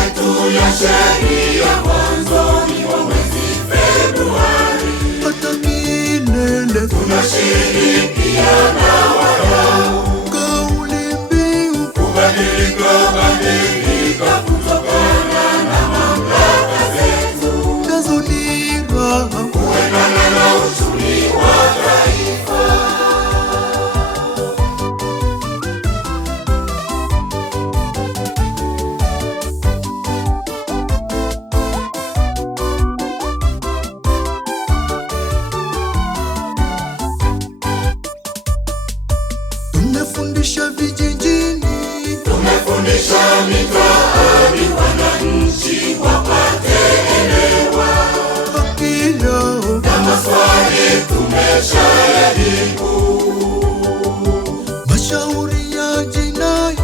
yetu ya sheria mwanzoni mwa mwezi Februari. Hata milele tunashirikiana wadau. Kauli mbiu Kubadilika, badilika kutokana na mamlaka zetu. nazo ni raha Kuendana na uchumi wa taifa. Tumefundisha vijijini, Tumefundisha mitaani, wananchi wapate elewa. haki yao Na maswali tumeshayajibu. mashauri ya jinai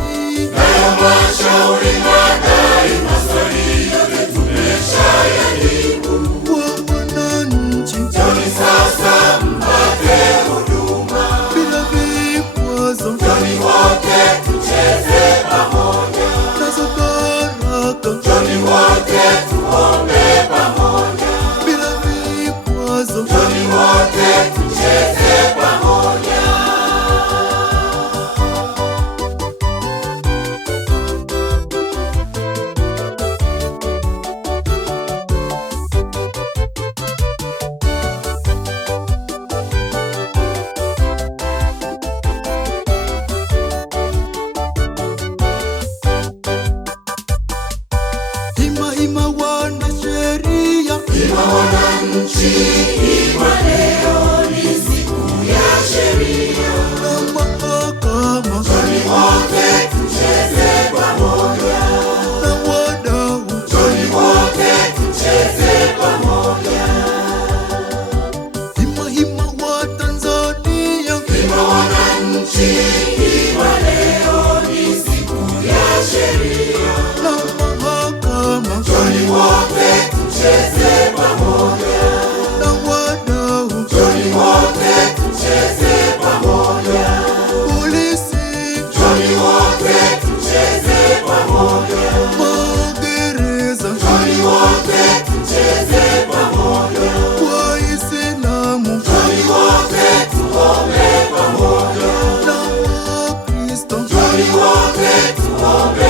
Nayo mashauri madai, maswali yote tumeshayajibu. kwa wananchi Njoni sasa mpate huduma. bila vikwazo Njoni wote tucheze pamoja. nazo baraka Njoni wote tuombe pamoja. bila vikwazo Njoni wote tucheze pamoja. hima hima wanasheria Ima wananchi, ima leo ni siku ya sheria. na mahakama Njoni wote tucheze pamoja. na wadau Njoni wote tucheze pamoja. hima hima wa Tanzania Ima wananchi, ima leo ni siku ya sheria. na mahakama Njoni wote tucheze pamoja. na wadau Njoni wote tucheze pamoja. polisi Njoni wote tucheze pamoja. magereza Njoni wote tucheze pamoja. Waislamu Njoni wote tuombe pamoja. na Wakristo Njoni wote tuombe